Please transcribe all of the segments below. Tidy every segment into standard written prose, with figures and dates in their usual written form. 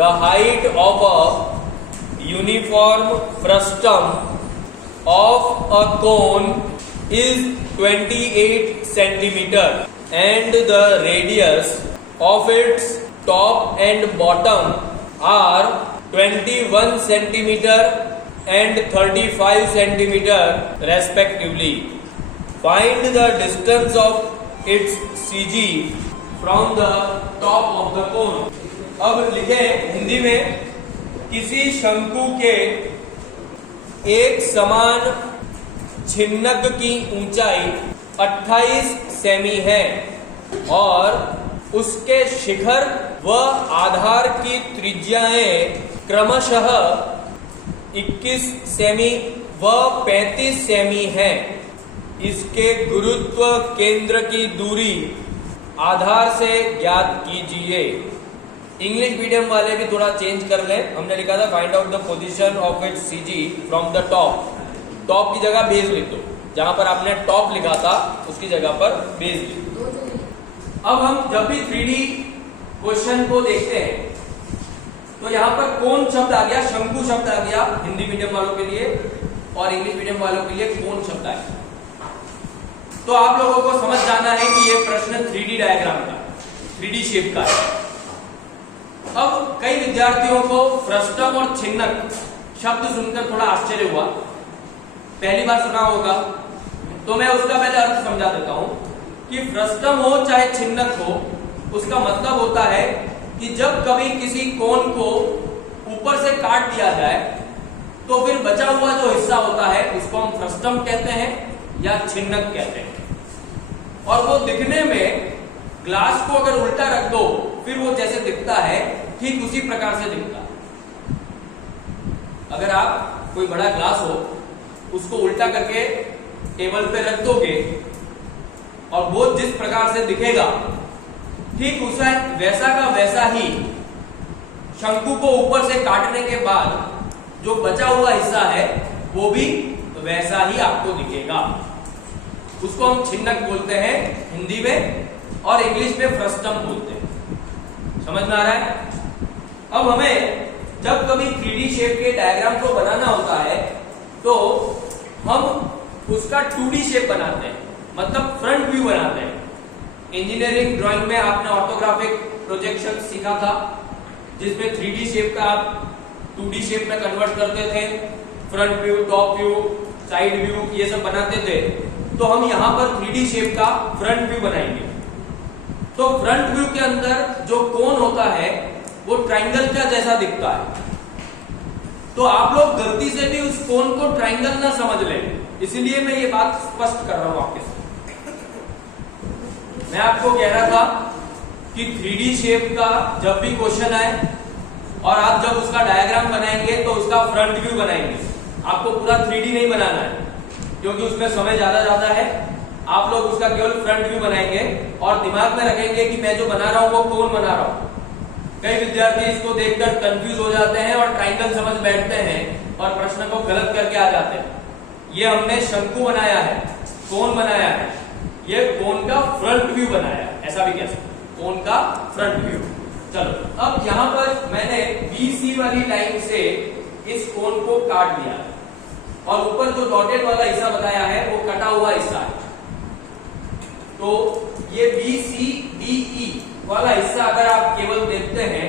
The height of a uniform frustum of a cone is 28 centimeter and the radius of its top and bottom are 21 centimeter and 35 centimeter respectively. Find the distance of its CG from the top of the cone. अब लिखे हिंदी में, किसी शंकु के एक समान छिन्नक की ऊंचाई 28 सेमी है और उसके शिखर व आधार की त्रिज्याएं क्रमशः 21 सेमी व 35 सेमी है। इसके गुरुत्व केंद्र की दूरी आधार से ज्ञात कीजिए। इंग्लिश मीडियम वाले भी थोड़ा चेंज कर लें। हमने लिखा था find out the position of its CG from the top. Top की जगह बेस लिख दो, जहां पर आपने टॉप लिखा था उसकी जगह पर बेस लिख दो। अब हम जब भी 3D क्वेश्चन को देखते हैं तो यहाँ पर कौन शब्द आ गया, शंकु शब्द आ गया हिंदी मीडियम वालों के लिए, और इंग्लिश मीडियम वालों के लिए कौन शब्द आया। तो आप लोगों को समझ जाना है कि ये प्रश्न 3D डायग्राम का, 3D शेप का है। अब कई विद्यार्थियों को फ्रस्टम और छिन्नक शब्द सुनकर थोड़ा आश्चर्य हुआ, पहली बार सुना होगा, तो मैं उसका पहले अर्थ समझा देता हूं कि फ्रस्टम हो चाहे छिन्नक हो, उसका मतलब होता है कि जब कभी किसी कोन को ऊपर से काट दिया जाए तो फिर बचा हुआ जो हिस्सा होता है उसको हम फ्रस्टम कहते हैं या छिन्नक कहते हैं। और वो दिखने में, ग्लास को अगर उल्टा रख दो फिर वो जैसे दिखता है ठीक उसी प्रकार से दिखता है। अगर आप कोई बड़ा ग्लास हो उसको उल्टा करके टेबल पे रख दोगे और वो जिस प्रकार से दिखेगा ठीक उसा वैसा का वैसा ही शंकु को ऊपर से काटने के बाद जो बचा हुआ हिस्सा है वो भी वैसा ही आपको दिखेगा। उसको हम छिन्नक बोलते हैं हिंदी में, और इंग्लिश में फ्रस्टम बोलते हैं। समझ में आ रहा है। अब हमें जब कभी 3D शेप के डायग्राम को बनाना होता है तो हम उसका 2D शेप बनाते हैं, मतलब फ्रंट व्यू बनाते हैं। इंजीनियरिंग ड्राइंग में आपने ऑर्थोग्राफिक प्रोजेक्शन सीखा था, जिसमें 3D शेप का आप 2D शेप में कन्वर्ट करते थे, front view, top view, side view, ये सब बनाते थे। तो हम यहां पर 3D शेप का फ्रंट व्यू बनाएंगे। तो फ्रंट व्यू के अंदर जो कोन होता है वो ट्रायंगल का जैसा दिखता है। तो आप लोग गलती से भी उस कोन को ट्रायंगल ना समझ लें, इसलिए मैं ये बात स्पष्ट कर रहा हूं आपके साथ। मैं आपको कह रहा था कि 3D शेप का जब भी क्वेश्चन आए और आप जब उसका डायग्राम बनाएंगे तो उसका फ्रंट व्यू बनाएंगे। आपको पूरा 3D नहीं बनाना है क्योंकि उसमें समय ज्यादा जाता है। आप लोग उसका केवल फ्रंट व्यू बनाएंगे और दिमाग में रखेंगे कि मैं जो बना रहा हूं वो कौन बना रहा हूं। कई विद्यार्थी इसको देखकर कंफ्यूज हो जाते हैं और ट्रायंगल समझ बैठते हैं और प्रश्न को गलत करके आ जाते हैं। ये हमने शंकु बनाया है, कोन बनाया है, ये कोन का फ्रंट व्यू बनाया है, ऐसा भी कह सकते, कोन का फ्रंट व्यू। चलो, अब यहां पर मैंने BC वाली लाइन से इस कोन को काट दिया और ऊपर जो डॉटेड वाला हिस्सा बताया है वो कटा हुआ हिस्सा है। तो ये BCDE वाला हिस्सा अगर आप केवल देखते हैं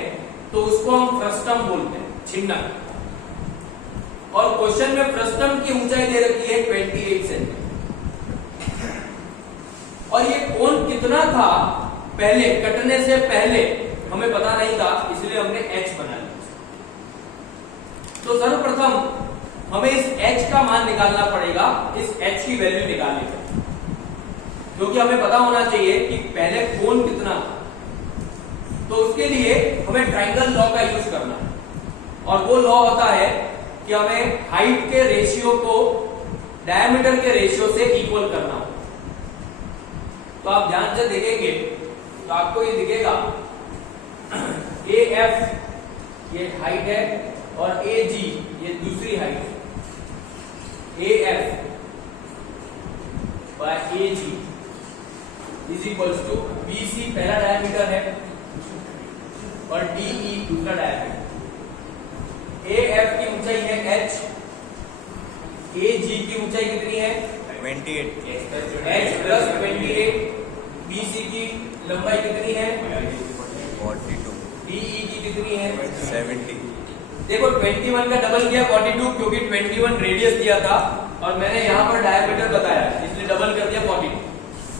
तो उसको हम फ्रस्टम बोलते हैं, छिन्नक। और क्वेश्चन में फ्रस्टम की ऊंचाई दे रखी है 28 सेंटीमीटर। और ये कोण कितना था पहले, कटने से पहले हमें पता नहीं था, इसलिए हमने H बना लिया। तो सर्वप्रथम हमें इस H का मान निकालना पड़ेगा, इस H की वैल्यू निकालनी पड़ेगी, क्योंकि हमें पता होना चाहिए कि पहले कोण कितना था। तो उसके लिए हमें ट्रायंगल लॉ का यूज करना है, और वो लॉ होता है कि हमें हाइट के रेशियो को डायमीटर के रेशियो से इक्वल करना हो। तो आप ध्यान से देखेंगे तो आपको ये दिखेगा AF ये हाइट है और AG ये दूसरी हाइट है। AF by AG is equals to BC पहला डायमीटर है और DE दूसरा डायमीटर। AF की ऊंचाई है h, AG की ऊंचाई कितनी है 28, h प्लस 28, BC की लंबाई कितनी है 42, DE की कितनी है 70, देखो 21 का डबल किया 42 क्योंकि 21 रेडियस दिया था और मैंने यहाँ पर डायमीटर बताया इसलिए डबल कर दिया 42।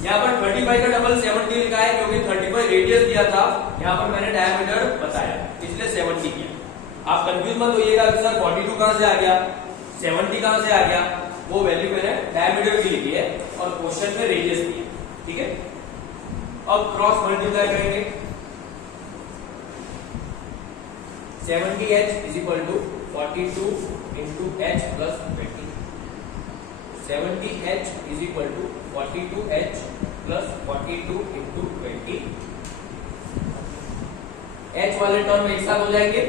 यहाँ पर 35 का डबल 70 लिखा है क्योंकि 35 रेडियस दिया था, यहाँ पर मैंने डायमीटर बताया इसलिए 70 किया। आप कंफ्यूज मत होइएगा कि सर 42 कहां से आ गया 70 कहां से आ गया, वो वैल्यू मैंने डायमीटर की लिखी है और क्वेश्चन में रेडियस दी है, ठीक है। अब क्रॉस मल्टीप्लाई करेंगे 70h is equal to 42 into h plus 20. 70h is equal to 42h plus 42 into 20. h वाले टर्म एक साथ हो जाएंगे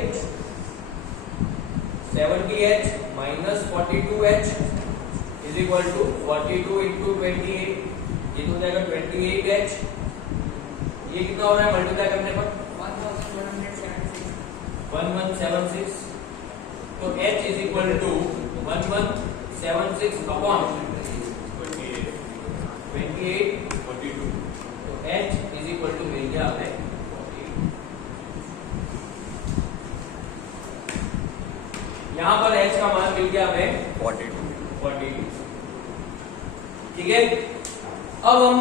70h minus 42h is equal to 42 into 28. ये तो हो जाएगा 28h। ये कितना हो रहा है मल्टीप्लाई करने पर 1176। तो h is equal to 1176 upon 28 42। तो h is equal to मिल गया हमें 48। यहाँ पर h का मान मिल गया हमें 42। ठीक है। अब हम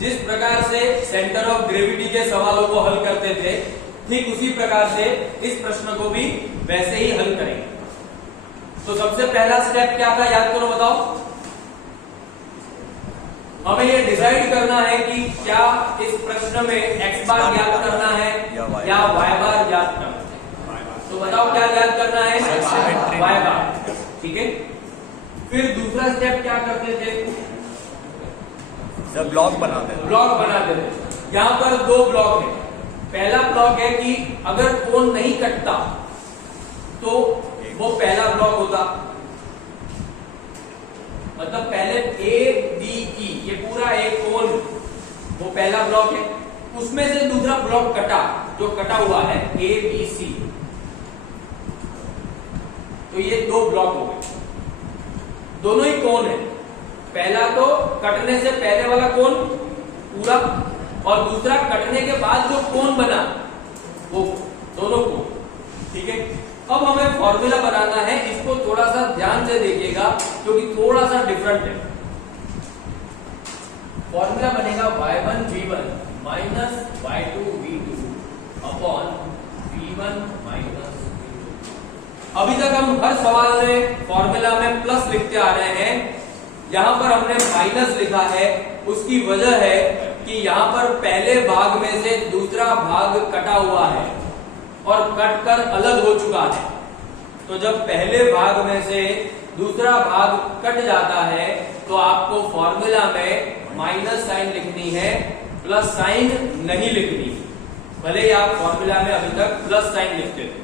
जिस प्रकार से सेंटर ऑफ ग्रेविटी के सवालों को हल करते थे ठीक उसी प्रकार से इस प्रश्न को भी वैसे ही हल करेंगे। तो सबसे पहला स्टेप क्या था याद करो बताओ। हमें ये डिसाइड करना है कि क्या इस प्रश्न में x बार ज्ञात करना है या y बार ज्ञात करना है। तो बताओ क्या ज्ञात करना है y बार, ठीक है। फिर दूसरा स्टेप क्या करते थे ब्लॉक बनाते थे। यहाँ पर दो ब्लॉक है। पहला ब्लॉक है कि अगर कोण नहीं कटता तो वो पहला ब्लॉक होता, मतलब पहले ADE ये पूरा एक कोण वो पहला ब्लॉक है, उसमें से दूसरा ब्लॉक कटा जो कटा हुआ है ABC। तो ये दो ब्लॉक हो गए, दोनों ही कोण है। पहला तो कटने से पहले वाला कोण पूरा और दूसरा कटने के बाद जो कोण बना वो दोनों कोण, ठीक है। अब हमें फॉर्मूला बनाना है, इसको थोड़ा सा ध्यान से देखिएगा क्योंकि थोड़ा सा डिफरेंट है। फॉर्मूला बनेगा y1 v1 minus y2 v2 upon v1 minus v2। अभी तक हम हर सवाल में फॉर्मूला में प्लस लिखते आ रहे हैं, यहां पर हमने माइनस लिखा है। उसकी वजह है कि यहां पर पहले भाग में से दूसरा भाग कटा हुआ है और कट कर अलग हो चुका है। तो जब पहले भाग में से दूसरा भाग कट जाता है तो आपको फॉर्मूला में माइनस साइन लिखनी है, प्लस साइन नहीं लिखनी। भले ही आप फॉर्मूला में अभी तक प्लस साइन लिखते थे।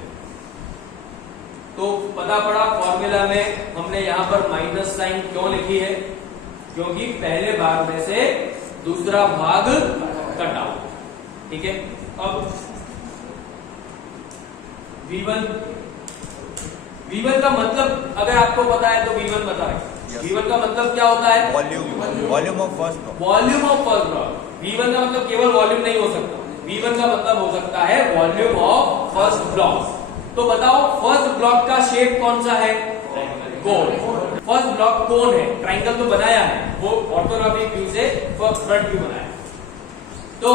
तो पता पड़ा फॉर्मूला में हमने यहां पर माइनस साइन क्यों लिखी है, क्योंकि पहले भाग में से दूसरा भाग कटा, ठीक है। अब V1 का मतलब अगर आपको पता है तो V1 बताएं। V1 का मतलब क्या होता है volume of first block. Volume of first block. V1 का मतलब केवल वॉल्यूम नहीं हो सकता, V1 का मतलब हो सकता है वॉल्यूम ऑफ फर्स्ट ब्लॉक। तो बताओ फर्स्ट ब्लॉक का शेप कौन सा है कोण। फर्स्ट ब्लॉक कोण है, ट्रायंगल तो बनाया है, वो ऑर्थोग्राफिक व्यू से फ्रंट व्यू बनाया। तो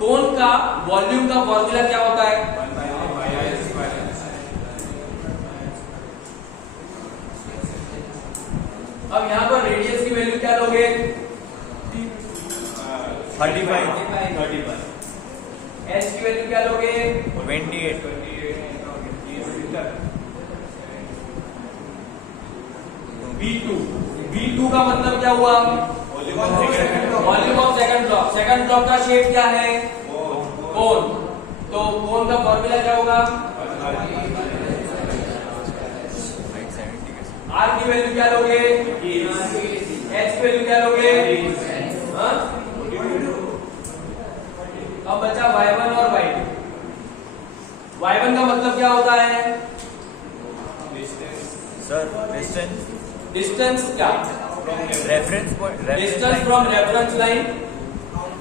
कोण का वॉल्यूम का फॉर्मूला क्या होता है अब यहां पर रेडियस की वैल्यू क्या लोगे 35। एच की वैल्यू क्या लोगे 28। V2 का मतलब क्या हुआ volume of second block. Second block का शेप क्या है कोण। तो कोण का फॉर्मूला क्या होगा R की वैल्यू क्या लोगे H की वैल्यू क्या लोगे अब बचा y1 और y2। y1 का मतलब क्या होता है Sir, distance डिस्टेंस क्या? reference point distance from reference line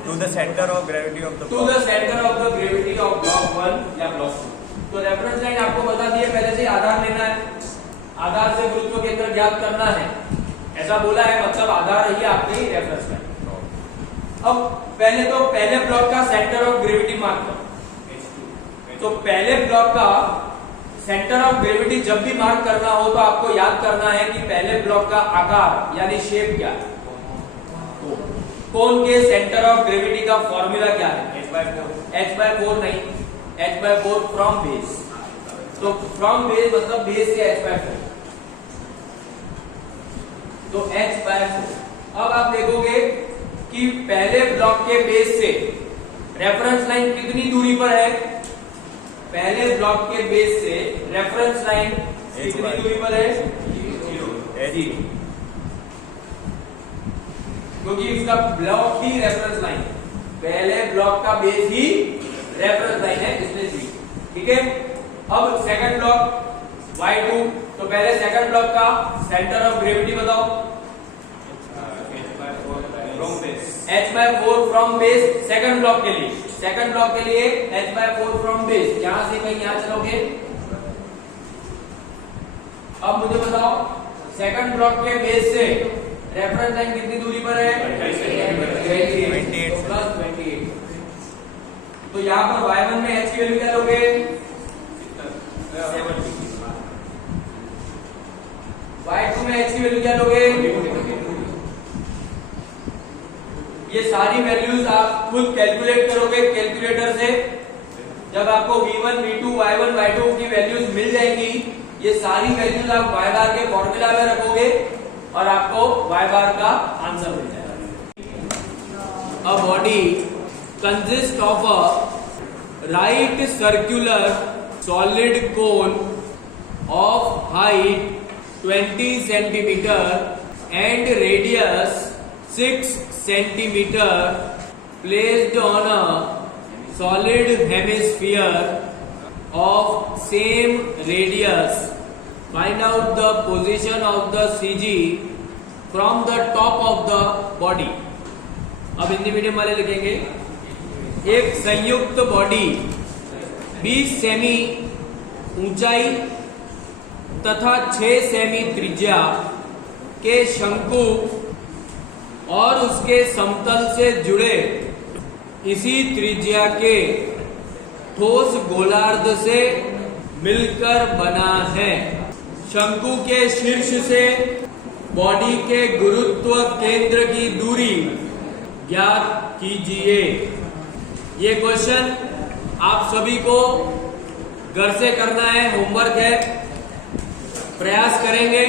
to the center of gravity of the to the centre of the gravity of block 1 या ब्लॉक 2। तो रेफरेंस लाइन आपको बता दिया पहले से, आधार लेना है, आधार से गुरुत्व केंद्र ज्ञात करना है, ऐसा बोला है, मतलब आधार ही आपकी रेफरेंस लाइन। अब पहले ब्लॉक का सेंटर ऑफ ग्रेविटी मार्क करो। तो पहले ब्लॉक का सेंटर ऑफ ग्रेविटी जब भी मार्क करना हो तो आपको याद करना है कि पहले ब्लॉक का आकार यानी शेप क्या है। कोन के सेंटर ऑफ ग्रेविटी का फॉर्मूला क्या है? h/4 नहीं, h/4 फ्रॉम बेस। तो फ्रॉम बेस मतलब बेस से h/4, तो h/4। अब आप देखोगे कि पहले ब्लॉक के बेस से रेफरेंस लाइन कितनी दूरी पर है? पहले ब्लॉक के बेस से रेफरेंस लाइन कितनी दूरी पर है? 0, क्योंकि इसका ब्लॉक ही रेफरेंस लाइन, पहले ब्लॉक का बेस ही रेफरेंस लाइन है, इसलिए 0। ठीक है, अब सेकंड ब्लॉक y2, तो पहले सेकंड ब्लॉक का सेंटर ऑफ ग्रेविटी बताओ। h/4 from base second block के लिए, सेकंड ब्लॉक के लिए h/4 फ्रॉम बेस, यहां से कहीं यहां चलोगे। अब मुझे बताओ सेकंड ब्लॉक के बेस से रेफरेंस लाइन कितनी दूरी पर है? 28 प्लस 28। तो यहाँ पर y1 में h की वैल्यू क्या लोगे? 70। y2 में h की वैल्यू क्या लोगे? ये सारी वैल्यूज आप खुद कैलकुलेट करोगे कैलकुलेटर से। जब आपको v1, v2, y1, y2 की वैल्यूज मिल जाएंगी, ये सारी वैल्यूज आप y बार के फॉर्मूला में रखोगे और आपको y बार का आंसर मिल जाएगा। A body consist of a right circular solid cone of height 20 centimetre and radius 6 centimeter placed on a solid hemisphere of same radius. Find out the position of the CG from the top of the body. अब Hindi medium वाले लिखेंगे, एक संयुक्त body 20 semi ऊंचाई तथा 6 semi त्रिज्या के शंकु और उसके समतल से जुड़े इसी त्रिज्या के ठोस गोलार्ध से मिलकर बना है। शंकु के शीर्ष से बॉडी के गुरुत्व केंद्र की दूरी ज्ञात कीजिए। ये क्वेश्चन आप सभी को घर से करना है, होमवर्क है, प्रयास करेंगे।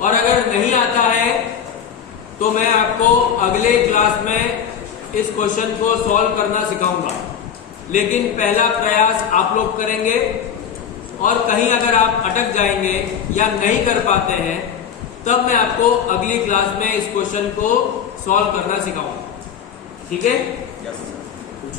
और अगर नहीं आता है तो मैं आपको अगले क्लास में इस क्वेश्चन को सॉल्व करना सिखाऊंगा, लेकिन पहला प्रयास आप लोग करेंगे। और कहीं अगर आप अटक जाएंगे या नहीं कर पाते हैं तब मैं आपको अगली क्लास में इस क्वेश्चन को सॉल्व करना सिखाऊंगा। ठीक है? Yes, sir.